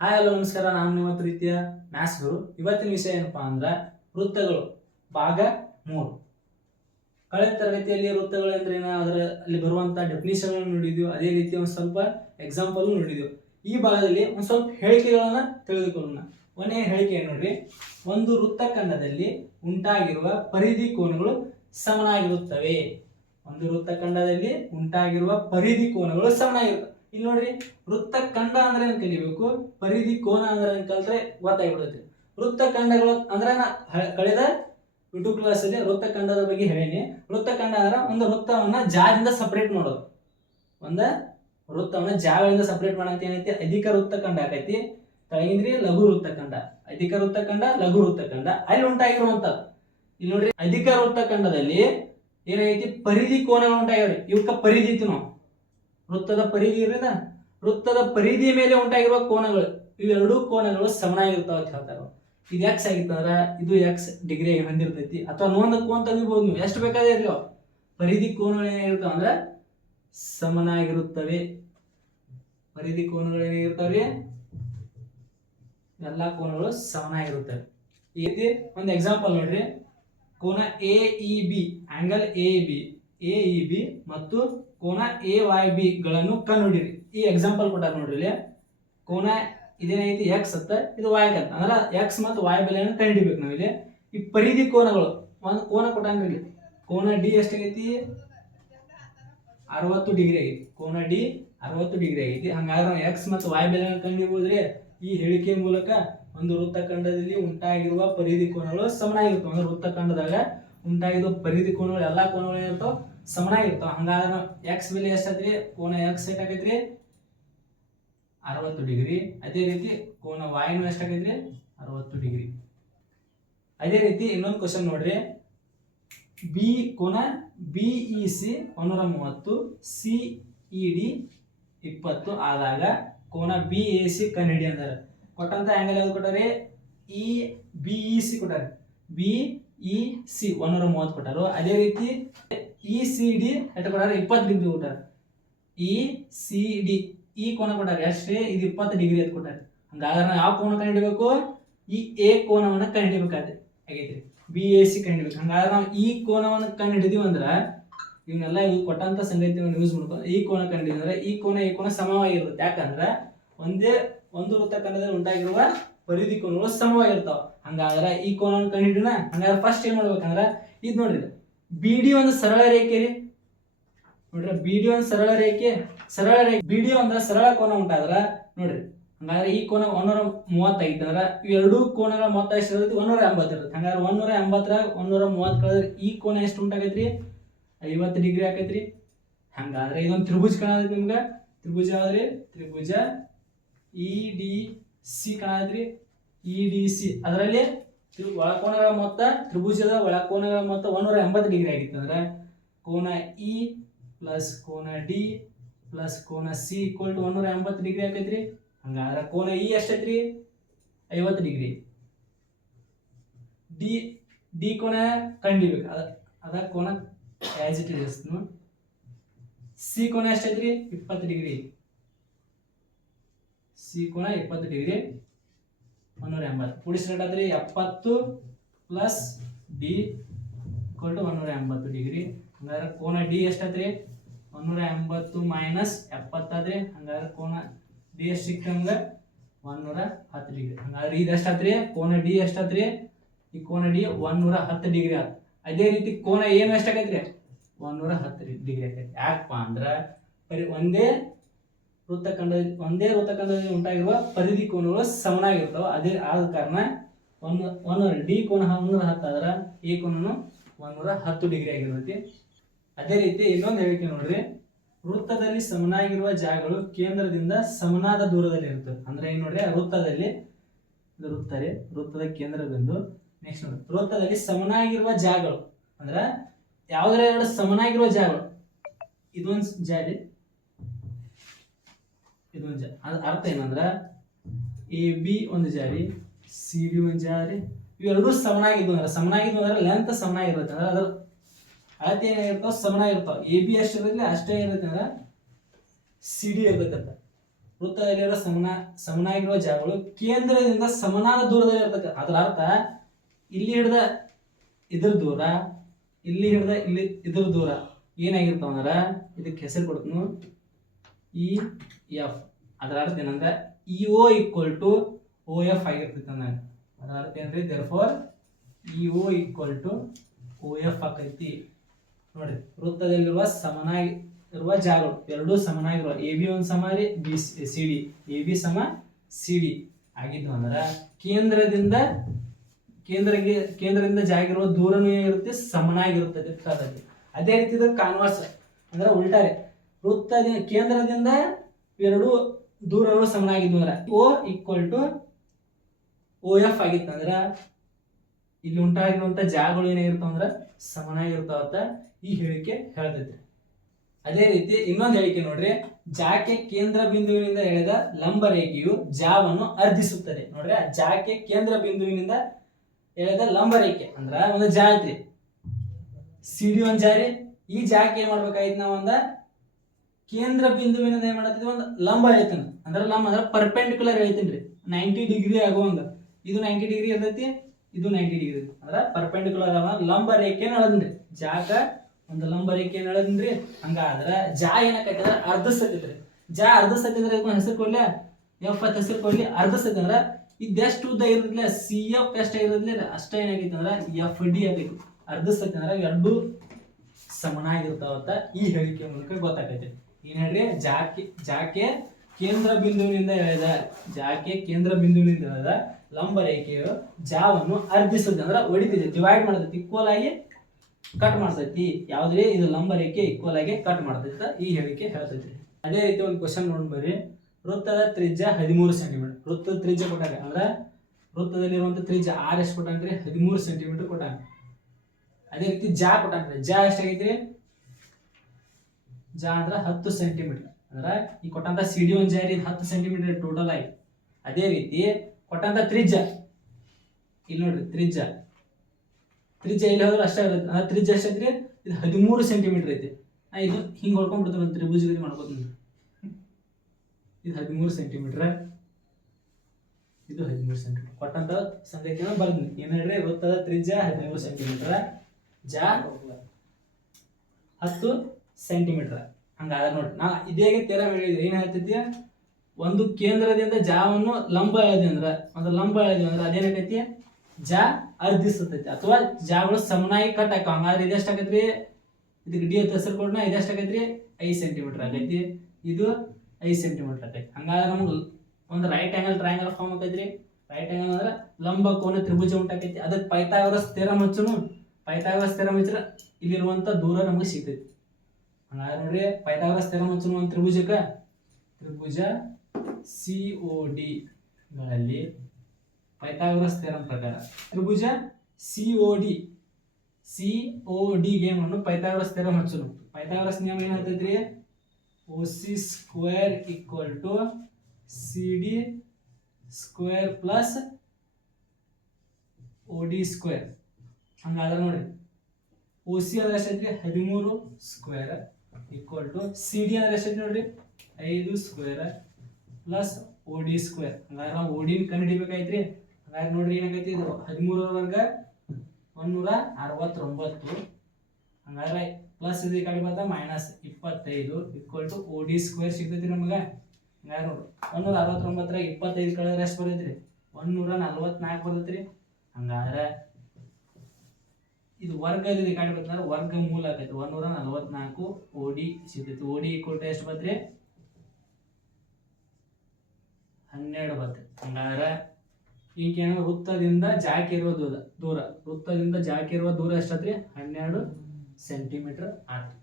Hi hello ನಮಸ್ಕಾರ. ನಾನು ನಿಮ್ಮ ಪ್ರೀತಿಯ ಮ್ಯಾಥ್ಸ್ ಗುರು. ಇವತ್ತಿನ ವಿಷಯ ಏನಪ್ಪಾ ಅಂದ್ರೆ ವೃತ್ತಗಳು ಭಾಗ 3. ಕಳೆದ ತರಗತಿಯಲ್ಲಿ ವೃತ್ತಗಳು ಅಂದ್ರೆ ಅಲ್ಲಿ ಬರುವಂತ ಡೆಫಿನಿಷನ್ ನೋಡಿದ್ವಿ. ಅದೇ ರೀತಿ ಒಂದು ಸ್ವಲ್ಪ ಎಕ್ಸಾಂಪಲ್ ನೋಡಿದ್ವಿ. ಈ ಭಾಗದಲ್ಲಿ ಒಂದು ಸ್ವಲ್ಪ ಹೇಳಿಕೆಗಳನ್ನ ತಿಳಿದುಕೊಳ್ಳೋಣ. ಒಂದೇ ಹೇಳಿಕೆ ನೋಡ್ರಿ, ಒಂದು ವೃತ್ತಖಂಡದಲ್ಲಿ ಉಂಟಾಗಿರುವ ಪರಿಧಿ ಕೋನಗಳು ಸಮನಾಗಿರುತ್ತವೆ. ಒಂದು ವೃತ್ತಖಂಡದಲ್ಲಿ ಉಂಟಾಗಿರುವ ಪರಿಧಿ ಕೋನಗಳು ಸಮನಾಗಿರುತ್ತವೆ. ಇಲ್ಲಿ ನೋಡ್ರಿ, ವೃತ್ತಖಂಡ ಅಂದ್ರೆ ಏನ್ ಕಲಿಬೇಕು, ಪರಿಧಿ ಕೋನ ಅಂದ್ರೆ ಏನ್ ಕಲ್ತ್ರೆ ಗೊತ್ತಾಗ್ಬಿಡುತ್ತೆ. ವೃತ್ತಖಂಡಗಳು ಅಂದ್ರೆ ಕಳೆದ ಯೂಟ್ಯೂಬ್ ಕ್ಲಾಸ್ ಅಲ್ಲಿ ವೃತ್ತಖಂಡದ ಬಗ್ಗೆ ಹೇಳೀನಿ. ವೃತ್ತಖಂಡ ಅಂದ್ರೆ ಒಂದು ವೃತ್ತವನ್ನ ಜಾಗದಿಂದ ಸಪರೇಟ್ ಮಾಡೋದು. ಒಂದ ವೃತ್ತವನ್ನ ಜಾಗದಿಂದ ಸಪರೇಟ್ ಮಾಡಂತ ಏನೈತಿ, ಅಧಿಕ ವೃತ್ತಖಂಡ ಆಕೈತಿ. ತಳಗಿಂದ್ರಿ ಲಘು ವೃತ್ತಖಂಡ, ಅಧಿಕ ವೃತ್ತಖಂಡ, ಲಘು ವೃತ್ತಖಂಡ, ಅಲ್ಲಿ ಉಂಟಾಗಿರುವಂತದ್ದು. ಇಲ್ಲಿ ನೋಡ್ರಿ, ಅಧಿಕ ವೃತ್ತಖಂಡದಲ್ಲಿ ಏನೈತಿ, ಪರಿಧಿ ಕೋನಗಳು ಉಂಟಾಗ್ಯಾವ್ರಿ. ಇವಕ್ಕ ಪರಿಧಿ ಐತಿ. ನಾವು ವೃತ್ತದ ಪರಿಧಿ ಇರದ, ವೃತ್ತದ ಪರಿಧಿ ಮೇಲೆ ಉಂಟಾಗಿರುವ ಕೋನಗಳು, ಇವೆರಡೂ ಕೋನಗಳು ಸಮನಾಗಿರ್ತಾವ ಅಂತ ಹೇಳ್ತಾರ. ಇದು ಎಕ್ಸ್ ಆಗಿತ್ತಂದ್ರ ಇದು ಎಕ್ಸ್ ಡಿಗ್ರಿ ಹೊಂದಿರ್ತೈತಿ. ಅಥವಾ ನೋಂದ ಕೋನ ತೆಗಿಬಹುದು ನೀವು, ಎಷ್ಟು ಬೇಕಾದ್ರೆ ಇರ್ಲಿ. ಪರಿಧಿ ಕೋನಗಳು ಏನಾಗಿರ್ತಾವ ಅಂದ್ರ ಸಮನಾಗಿರುತ್ತವೆ. ಪರಿಧಿ ಕೋನಗಳು ಏನಾಗಿರ್ತಾವ್ರಿ, ಎಲ್ಲಾ ಕೋನಗಳು ಸಮನಾಗಿರುತ್ತವೆ. ಈ ರೀತಿ ಒಂದು ಎಕ್ಸಾಂಪಲ್ ನೋಡ್ರಿ, ಕೋನ A E B, angle A E B ಮತ್ತು ಕೋನ ಎ ವೈ ಬಿ ಗಳನ್ನು ಕಂಡುಹಿಡಿಯಿರಿ. ಈ ಎಕ್ಸಾಂಪಲ್ ಕೊಟ್ಟಾರ ನೋಡ್ರಿ. ಇಲ್ಲಿ ಕೋನ ಇದೇನೈತಿ ಎಕ್ಸ್ ಅಂತ, ಇದು ವೈ ಅಂತ, ಅಂದ್ರೆ ಎಕ್ಸ್ ಮತ್ತು ವೈ ಬೆಲೆಯನ್ನು ಕಂಡುಹಿಡಿಬೇಕು ನಾವಿಲ್ಲಿ. ಈ ಪರಿಧಿ ಕೋನಗಳು, ಒಂದು ಕೋನ ಕೊಟ್ಟಂಗ್ರಿ. ಇಲ್ಲಿ ಕೋನ ಡಿ ಎಷ್ಟಾಗೈತಿ, 60 ಡಿಗ್ರಿ ಆಗೈತಿ. ಕೋನ ಡಿ 60 ಡಿಗ್ರಿ ಆಗೈತಿ. ಹಂಗಾದ್ರೆ ನಾವು ಎಕ್ಸ್ ಮತ್ತು ವೈ ಬೆಲೆಯನ್ನು ಕಂಡುಹಿಡಿಯಬಹುದ್ರಿ. ಈ ಹೇಳಿಕೆ ಮೂಲಕ ಒಂದು ವೃತ್ತಖಂಡದಲ್ಲಿ ಉಂಟಾಗಿರುವ ಪರಿಧಿ ಕೋನಗಳು ಸಮನಾಗಿರ್ತಾವ. ಅಂದ್ರೆ ವೃತ್ತಖಂಡದಾಗ ಉಂಟಾಗಿರುವ ಪರಿಧಿ ಕೋನಗಳು ಎಲ್ಲಾ ಕೋನಗಳು ಏನಿರ್ತಾವ, ಸಮನಾಗಿರ್ತಾವ. ಹಂಗಾದ್ರೆ ನಾವು ಎಕ್ಸ್ ಬೆಲೆ ಎಷ್ಟಾದ್ರಿ, ಕೋನ ಎಕ್ಸ್ ಎಷ್ಟಾಗೈತ್ರಿ, 60 ಡಿಗ್ರಿ. ಅದೇ ರೀತಿ ಕೋನ ವಾಯ್ನು ಎಷ್ಟಾಗೈತ್ರಿ, 60 ಡಿಗ್ರಿ. ಅದೇ ರೀತಿ ಇನ್ನೊಂದು ಕ್ವಶನ್ ನೋಡ್ರಿ, ಬಿ ಕೋನ B E C 130, C E D 20 ಆದಾಗ ಕೋನ ಬಿ ಎ ಸಿ ಕಂಡುಹಿಡಿ ಅಂದಾರ. ಕೊಟ್ಟಂತ ಆಂಗಲ್ ಯಾವ್ದು ಕೊಟ್ಟಾರೆ, ಇ ಬಿ ಇ ಸಿ ಕೊಟ್ಟಾರೆ. ಬಿ ಇ ಸಿ 130 ಕೊಟ್ಟಾರು. ಅದೇ ರೀತಿ ಇ ಸಿ ಡಿ ಎಷ್ಟು ಕೊಟ್ಟಾರೆ, 20 ಡಿಗ್ರಿ ಕೊಟ್ಟಾರೆ. ಇ ಸಿ ಡಿ ಈ ಕೋನ ಕೊಟ್ಟಾರೆ ಎಷ್ಟೇ, ಇದು 20 ಡಿಗ್ರಿ ಅಂತ ಕೊಟ್ಟಾರೆ. ಹಂಗಾದ್ರೆ ನಾವು ಯಾವ ಕೋನ ಕಂಡುಹಿಡಿಬೇಕು, ಈ ಎ ಕೋನವನ್ನ ಕಂಡುಹಿಡಿಬೇಕಾದ್ರೆ ಆಗೈತ್ರಿ. ಬಿ ಎ ಸಿ ಕಂಡುಹಿಡಿಬೇಕು. ಹಂಗಾದ್ರೆ ನಾವು ಈ ಕೋನವನ್ನು ಕಂಡುಹಿಡಿದೀವಿ ಅಂದ್ರ, ಇವನ್ನೆಲ್ಲ ಇವ್ ಕೊಟ್ಟಂತ ಸಂಗತಿಯನ್ನು ಯೂಸ್ ಮಾಡ್ಕೊಂಡು ಈ ಕೋನ ಕಂಡುಹಿಡಿದ್ರೆ ಈ ಕೋನ ಈ ಕೋನ ಸಮವಾಗಿರುತ್ತೆ. ಯಾಕಂದ್ರೆ ಒಂದು ವೃತ್ತಖಂಡದಲ್ಲಿ ಉಂಟಾಗಿರುವ ಪರಿಧಿ ಕೋನಗಳು ಸಮವಾಗಿರ್ತಾವ. ಹಂಗಾದ್ರೆ ಈ ಕೋನವನ್ನು ಕಂಡುಹಿಡಿಯೋಣ. ಹಂಗಾದ್ರೆ ಫಸ್ಟ್ ಏನ್ ಮಾಡ್ಬೇಕಂದ್ರ, ಇದು ನೋಡ್ರಿ, ಬಿ ಡಿ ಒಂದು ಸರಳ ರೇಖೆ ರೀ. ನೋಡ್ರಿ, ಬಿ ಡಿ ಒಂದು ಸರಳ ರೇಖೆ. ಬಿ ಡಿ ಒಂದ್ರ ಸರಳ ಕೋನ ಉಂಟಾದ್ರ ನೋಡ್ರಿ, ಹಂಗಾದ್ರೆ ಈ ಕೋನ 130 ಆಗಿತ್ತಂದ್ರ ಇವೆರಡೂ ಕೋನಗಳ ಮೊತ್ತ ಎಷ್ಟು ಇರುತ್ತೆ, 180 ಇರುತ್ತೆ. ಹಂಗಾದ್ರೆ 180 130 ಕಳೆದ್ರೆ ಈ ಕೋನ ಎಷ್ಟು ಉಂಟಾಗೈತ್ರಿ, 50 ಡಿಗ್ರಿ ಆಕೈತ್ರಿ. ಹಂಗಾದ್ರೆ ಇದೊಂದು ತ್ರಿಭುಜ ಕಾಣದ್ರಿ. ನಿಮ್ಗ ತ್ರಿಭುಜ ಯಾವ್ದ್ರಿ, ತ್ರಿಭುಜ ಇ ಡಿ ಸಿ ಕಾಣದ್ರಿ. ಇ ಡಿ ಸಿ ಅದರಲ್ಲಿ ಒಳಕೋನಗಳ ಮೊತ್ತ, ತ್ರಿಭುಜದ ಒಳಕೋನಗಳ ಮೊತ್ತ 180 ಡಿಗ್ರಿ ಆಗಿತ್ತು. ಅಂದ್ರೆ ಕೋನ ಇ ಪ್ಲಸ್ ಕೋನ ಡಿ ಪ್ಲಸ್ ಕೋನ ಸಿ ಈಕ್ವಲ್ ಟು 180 ಡಿಗ್ರಿ ಆಕೈತ್ರಿ. ಹಂಗಾದ್ರೆ ಕೋನ ಇ ಎಷ್ಟೈತ್ರಿ, 50 ಡಿಗ್ರಿ. ಡಿ ಡಿ ಕೋನ ಕಂಡಿಬೇಕು, ಅದ ಕೋನ ಆಸ್ ಇಟ್ ಇಸ್. ಸಿ ಕೋನ ಎಷ್ಟೈತ್ರಿ, 20 ಡಿಗ್ರಿ. ಸಿ ಕೋನ 20 ಡಿಗ್ರಿ, 180 ಕೂಡಿಸಿದ್ರೆ 70 plus D equal to 180 degree. ಹಂಗಾದ್ರೆ ಕೋನ ಡಿ ಎಷ್ಟಾತ್ರಿ, 180 ಮೈನಸ್ 70 ಆದ್ರಿ. ಹಂಗಾದ್ರೆ ಕೋನ ಡಿ ಎಷ್ಟು ಸಿಕ್ತ ನಮ್ಗೆ, 110 ಡಿಗ್ರಿ. ಹಂಗಾದ್ರೆ ಇದು ಎಷ್ಟಾತ್ರಿ, ಕೋನ ಡಿ ಎಷ್ಟಾತ್ರಿ, ಈ ಕೋನ ಡಿ 110 ಡಿಗ್ರಿ ಆತ. ಅದೇ ರೀತಿ ಕೋನ ಏನು ಎಷ್ಟಾಗೈತ್ರಿ, 110 ಡಿಗ್ರಿ ಆಗೈತಿ. ಯಾಕಪ್ಪ ಅಂದ್ರ ಒಂದೇ ವೃತ್ತಖಂಡದಲ್ಲಿ ಉಂಟಾಗಿರುವ ಪರಿಧಿ ಕೋನಗಳು ಸಮನಾಗಿರ್ತಾವ. ಅದೇ ಆದ ಕಾರಣ ಡಿ ಕೋನ 110 ಆದ್ರ ಎ ಕೋನನು 110 ಡಿಗ್ರಿ ಆಗಿರ್ತೈತಿ. ಅದೇ ರೀತಿ ಇನ್ನೊಂದು ಹೇಳಿಕೆ ನೋಡ್ರಿ, ವೃತ್ತದಲ್ಲಿ ಸಮನಾಗಿರುವ ಜಾಗಗಳು ಕೇಂದ್ರದಿಂದ ಸಮನಾದ ದೂರದಲ್ಲಿ ಇರ್ತವೆ. ಅಂದ್ರೆ ಏನ್ ನೋಡ್ರಿ, ವೃತ್ತದಲ್ಲಿ ವೃತ್ತದ ಕೇಂದ್ರ ಬಿಂದು. ನೆಕ್ಸ್ಟ್ ನೋಡಿ, ವೃತ್ತದಲ್ಲಿ ಸಮನಾಗಿರುವ ಜಾಗಗಳು ಅಂದ್ರ ಯಾವ್ದ್ರ ಎರಡು ಸಮನಾಗಿರುವ ಜಾಗಗಳು, ಇದೊಂದು ಜಾರಿ, ಇದೊಂದು ಜಾರಿ. ಅದ ಅರ್ಥ ಏನಂದ್ರ ಎ ಬಿ ಒಂದು ಜಾರಿ, ಸಿ ಡಿ ಒಂದು ಜಾರಿ, ಇವೆರಡೂ ಸಮನಾಗಿದ್ವು ಅಂದ್ರೆ ಲೆಂತ್ ಸಮನಾಗಿರುತ್ತೆ. ಅಂದ್ರೆ ಅದ್ರ ಅಳತೆ ಏನಾಗಿರ್ತಾವ, ಸಮನಾಗಿರ್ತಾವ. ಎ ಬಿ ಎಷ್ಟು ಇರುತ್ತೆ ಅಷ್ಟೇ ಇರುತ್ತೆ, ಅಂದ್ರೆ ಸಿ ಡಿ ಇರ್ತೈತೆ. ವೃತ್ತದಲ್ಲಿರೋ ಸಮನಾಗಿರುವ ಜಾಗಗಳು ಕೇಂದ್ರದಿಂದ ಸಮನಾದ ದೂರದಲ್ಲಿ ಇರ್ತಕ್ಕ. ಅದರ ಅರ್ಥ ಇಲ್ಲಿ ಹಿಡ್ದ ಇದ್ರ ದೂರ, ಇಲ್ಲಿ ಹಿಡ್ದ ಇಲ್ಲಿ ಇದ್ರ ದೂರ ಏನಾಗಿರ್ತಾವ ಅಂದ್ರ ಇದಕ್ಕೆ ಹೆಸರು ಕೊಡ್ತೀನಿ ಇ ಎಫ್. ಅದರ ಅರ್ಥ ಏನಂದ್ರೆ E O equal to O F ಆಗಿರ್ತೈತೆ ಅಂದಾಗ. ಅದರ ಅರ್ಥ ಏನ್ರಿ, therefore E O equal to O F ಆಕೈತಿ. ನೋಡ್ರಿ, ವೃತ್ತದಲ್ಲಿರುವ ಸಮನಾಗಿರುವ ಜಾಗಗಳು ಎರಡೂ ಸಮನಾಗಿರುವ ಎ ಬಿ ಒಂದು ಸಮ ರೀ, B C D, A B ಸಮ ಸಿ ಡಿ ಆಗಿದ್ವು ಅಂದ್ರೆ ಕೇಂದ್ರದಿಂದ ಜಾಗಿರುವ ದೂರನೂ ಏನಿರುತ್ತೆ, ಸಮನಾಗಿರುತ್ತದೆ. ಅದೇ ರೀತಿ ಇದು ಕಾನ್ವರ್ಸ್ ಅಂದ್ರೆ ಉಲ್ಟಾರೆ, ಕೇಂದ್ರದಿಂದ ಎರಡು ದೂರಗಳು ಸಮನಾಗಿದ್ವು ಅಂದ್ರೆ O equal to O F ಆಗಿತ್ತು ಅಂದ್ರೆ ಇಲ್ಲಿ ಉಂಟಾಗಿರುವಂತ ಜಾಗಗಳು ಏನಾಗಿರ್ತಾವ ಅಂದ್ರೆ ಸಮನಾಗಿರ್ತಾವಂತ ಈ ಹೇಳಿಕೆ ಹೇಳ್ತೈತಿ. ಅದೇ ರೀತಿ ಇನ್ನೊಂದು ಹೇಳಿಕೆ ನೋಡ್ರಿ, ಜಾಕೆ ಕೇಂದ್ರ ಬಿಂದುವಿನಿಂದ ಎಳೆದ ಲಂಬ ರೇಖೆಯು ಜಾವನ್ನು ಅರ್ಧಿಸುತ್ತದೆ. ನೋಡ್ರಿ, ಜಾಕೆ ಕೇಂದ್ರ ಬಿಂದುವಿನಿಂದ ಎಳೆದ ಲಂಬ ರೇಖೆ ಅಂದ್ರ ಒಂದು ಜಾ ಐತ್ರಿ, ಸಿಡಿ ಒಂದ್ ಜಾರಿ. ಈ ಜಾಕೆ ಏನ್ ಮಾಡ್ಬೇಕಾಯ್ತು, ನಾವು ಒಂದ ಕೇಂದ್ರ ಬಿಂದುವಿನಿಂದ ಏನ್ ಮಾಡತ್ತಿದ್ವಿ, ಒಂದು ಲಂಬ ಎಳಿತಾನ. ಅಂದ್ರೆ ಲಂಬ ಅಂದ್ರೆ ಪರ್ಪೆಂಡಿಕ್ಯುಲರ್ ಎಳಿತೀನ್ರಿ, 90 ಡಿಗ್ರಿ ಆಗುವಂಗ. ಇದು 90 ಡಿಗ್ರಿ ಇರ್ತೈತಿ, ಇದು 90 ಡಿಗ್ರಿ ಅಂದ್ರ ಪರ್ಪೆಂಡಿಕ್ಯುಲರ್ ಲಂಬ ರೇಖೆನ ಎಳದ್ರಿ. ಜಾಗ ಒಂದು ಲಂಬ ರೇಖೆನ ಎಳದ್ರಿ. ಹಂಗಾದ್ರ ಜಾ ಏನಕೈತಿ ಅಂದ್ರೆ ಅರ್ಧಿಸ್ತೈತ್ರಿ. ಜಾ ಅರ್ಧಿಸ್ತೈತಿದ್ರೆ ಹೆಸರು ಕೊಡ್ಲಿ, ಎಫ್ ಅಂತ ಹೆಸರು ಕೊಡ್ಲಿ. ಅರ್ಧಿಸ್ತೈತಿ ಅಂದ್ರ ಇದೆಷ್ಟು ಉದ್ದ ಇರೋದಿಲ್ಲ, ಸಿ ಎಫ್ ಎಷ್ಟಾಗಿರೋದಿಲ್ಲ ಅಷ್ಟ ಏನಾಗೈತಿ ಅಂದ್ರ ಎಫ್ ಡಿ ಆಗೈತಿ. ಅರ್ಧಿಸ್ತೈತಿ ಅಂದ್ರೆ ಎರಡು ಸಮನಾಗಿರ್ತಾವಂತ ಈ ಹೇಳಿಕೆ ಮೂಲಕ ಗೊತ್ತಾಗೈತಿ. ಏನ್ ಹೇಳ್ರಿ, ಜಾಕೆ ಕೇಂದ್ರ ಬಿಂದುವಿನಿಂದ ಎಳೆದ ಲಂಬ ರೇಖೆಯು ಜಾವನ್ನು ಅರ್ಧಿಸುತ್ತೆ ಅಂದ್ರೆ ಹೊಡಿತೈತಿ, ಡಿವೈಡ್ ಮಾಡ್ತೈತಿ, ಈಕ್ವಲ್ ಆಗಿ ಕಟ್ ಮಾಡ್ತೈತಿ. ಯಾವ್ದ್ರಿ, ಇದು ಲಂಬ ರೇಖೆ ಈಕ್ವಲ್ ಆಗಿ ಕಟ್ ಮಾಡ್ತೈತಿ ಈ ಹೇಳಿಕೆ ಹೇಳ್ತೈತಿ. ಅದೇ ರೀತಿ ಒಂದು ಕ್ವಶನ್ ನೋಡ್ಬರ್ರಿ, ವೃತ್ತದ ತ್ರಿಜ್ಯ 13 ಸೆಂಟಿಮೀಟರ್. ವೃತ್ತದ ತ್ರಿಜ್ಯ ಕೊಟ್ಟಾಗ ಅಂದ್ರೆ ವೃತ್ತದಲ್ಲಿರುವಂತ ತ್ರಿಜ್ಯ ಆರ್ ಎಷ್ಟು ಕೊಟ್ಟಾನ್ರಿ, 13 ಸೆಂಟಿಮೀಟರ್ ಕೊಟ್ಟಾನ. ಅದೇ ರೀತಿ ಜಾ ಕೊಟ್ಟಾನ್ರಿ, ಜಾ ಎಷ್ಟಾಗೈತ್ರಿ, ಜಾ ಅಂದ್ರ 10 ಸೆಂಟಿಮೀಟರ್. ಅಂದ್ರ ಈ ಕೊಟ್ಟಂತ ಸಿ ಡಿ ಒಂದು ಜಾರಿ 10 ಸೆಂಟಿಮೀಟರ್ ಟೋಟಲ್ ಆಗಿ. ಅದೇ ರೀತಿ ಕೊಟ್ಟಂತ ತ್ರಿಜ್ಯ ಇಲ್ಲಿ ನೋಡ್ರಿ, ತ್ರಿಜ್ಯ ಇಲ್ಲಿ ಹೋದ್ರೆ ಅಷ್ಟೇ ಇರುತ್ತೆ. ಅಂದ್ರೆ ತ್ರಿಜ್ಯ ಎಷ್ಟೈತ್ರಿ, ಇದು 13 ಸೆಂಟಿಮೀಟರ್ ಐತಿ. ಇದು ಹಿಂಗ್ ಹೊಡ್ಕೊಂಡ್ಬಿಡ್ತಾರೆ, ತ್ರಿಭುಜ ಗತಿ ಮಾಡ್ಕೋತೀನಿ. ಇದು 13 ಸೆಂಟಿಮೀಟರ್, ಇದು 13 ಸೆಂಟಿಮೀಟರ್ ಕೊಟ್ಟಂತ ಸಂಖ್ಯೆನ ಬರ್ತೀನಿ. ಏನ್ ಹೇಳ್ರಿ, ವೃತ್ತದ ತ್ರಿಜ್ಯ 13 ಸೆಂಟಿಮೀಟರ್, ಜಾ 10 ಸೆಂಟಿಮೀಟರ್. ಹಂಗಾದ್ರೆ ನೋಡಿ, ನಾ ಇದೇ ತೀರ ಹೇಳಿದ್ವಿ. ಏನ್ ಹೇಳ್ತೈತಿ, ಒಂದು ಕೇಂದ್ರದಿಂದ ಜಾವನ್ನು ಲಂಬ ಎಳೆದ್ವಿ ಅಂದ್ರೆ ಅದೇನಾಗೈತಿ, ಜಾ ಅರ್ಧಿಸ್ತೈತಿ ಅಥವಾ ಜಾಗಳು ಸಮನಾಗಿ ಕಟ್ ಹಾಕ. ಹಂಗಾದ್ರೆ ಇದೆಷ್ಟಾಗೈತ್ರಿ, ಇದಕ್ಕೆ ಡಿ ಅಂತ ಹೆಸರು ಕೊಡ್ನ, ಇದೆಷ್ಟಾಗೈತ್ರಿ 5 ಸೆಂಟಿಮೀಟರ್ ಆಗೈತಿ, ಇದು 5 ಸೆಂಟಿಮೀಟರ್ ಆಗೈತಿ. ಹಂಗಾದ್ರೆ ನಮ್ಗೆ ಒಂದು ರೈಟ್ ಆಂಗಲ್ ಟ್ರಯಾಂಗಲ್ ಫಾರ್ಮ್ ಆಗೈತ್ರಿ. ರೈಟ್ ಆಂಗಲ್ ಅಂದ್ರೆ ಲಂಬ ಕೋನ ತ್ರಿಭುಜ ಉಂಟಾಕೈತಿ. ಅದಕ್ಕೆ ಪೈಥಾಗರಸ್ ಥಿಯರಂ ಹಚ್ಚುನು. ಪೈಥಾಗರಸ್ ಥಿಯರಂ ಹಚ್ಚಿರ ಇಲ್ಲಿರುವಂತ ದೂರ ನಮಗೆ ಸಿಗ್ತೈತಿ. ಹಂಗಾದ್ರೆ ನೋಡ್ರಿ, ಪೈಥಾಗರಸ್ ಥಿಯರಂ ಹಚ್ಚುನು ಒಂದು ತ್ರಿಭುಜ COD ಗಳಲ್ಲಿ ಪೈಥಾಗರಸ್ ಥಿಯರಂ ಪ್ರಕಾರ ತ್ರಿಭುಜ COD ಗೆ ಏನು ಪೈಥಾಗರಸ್ ಥಿಯರಂ ಹಚ್ಚುನು. ಪೈಥಾಗರಸ್ ನಿಯಮ ಏನು ಹೇಳ್ತೈತ್ರಿ, OC square equal to CD square plus OD square. ಹಂಗಾದ್ರೆ ನೋಡಿ, OC ಅಂದ್ರೆ ಎಷ್ಟೈತ್ರಿ, 13 ಸ್ಕ್ವೇರ್ ಈಕ್ವಲ್ ಟು CD ಅಂದ್ರೆ ಎಷ್ಟೈತಿ ನೋಡ್ರಿ, 5 ಸ್ಕ್ವೇರ್ ಪ್ಲಸ್ OD ಸ್ಕ್ವೇರ್. ಹಂಗಾದ್ರೆ ನಾವು OD ಕಂಡುಹಿಡಿಬೇಕಾಯ್ತ್ರಿ. ಹಂಗಾದ್ರೆ ನೋಡ್ರಿ ಏನಾಗೈತಿ, ಇದು 13 ವರ್ಗ 169. ಹಂಗಾದ್ರೆ ಪ್ಲಸ್ ಇದು ಕಡೆ ಬಂದ minus 25 equal to OD square ಸಿಗ್ತೈತಿ ನಮಗೆ. ಹಂಗಾದ್ರೆ ನೋಡ್ರಿ 169 25 ಕಳೆದ್ರೆ ಎಷ್ಟು ಬರ್ತೈತ್ರಿ, 144 ಬರ್ತೈತ್ರಿ. ಹಂಗಾದ್ರೆ ಇದು ವರ್ಗ ಇದು ಕಡೆ ಬಂದ್ರೆ ವರ್ಗ ಮೂಲ ಆಗೈತಿ, 144 OD ಸಿಗ್ತೈತಿ. OD ಈಕ್ವಲ್ ಟು ಎಷ್ಟು ಬಂತ್ರಿ, 12 ಬರ್ತೈತಿ. ಹಂಗಾದ್ರೆ ಈಗ ವೃತ್ತದಿಂದ ಜಾಕೆ ಇರುವ ದೂರ ಎಷ್ಟತ್ರಿ, 12 ಸೆಂಟಿಮೀಟರ್ ಆಯ್ತು.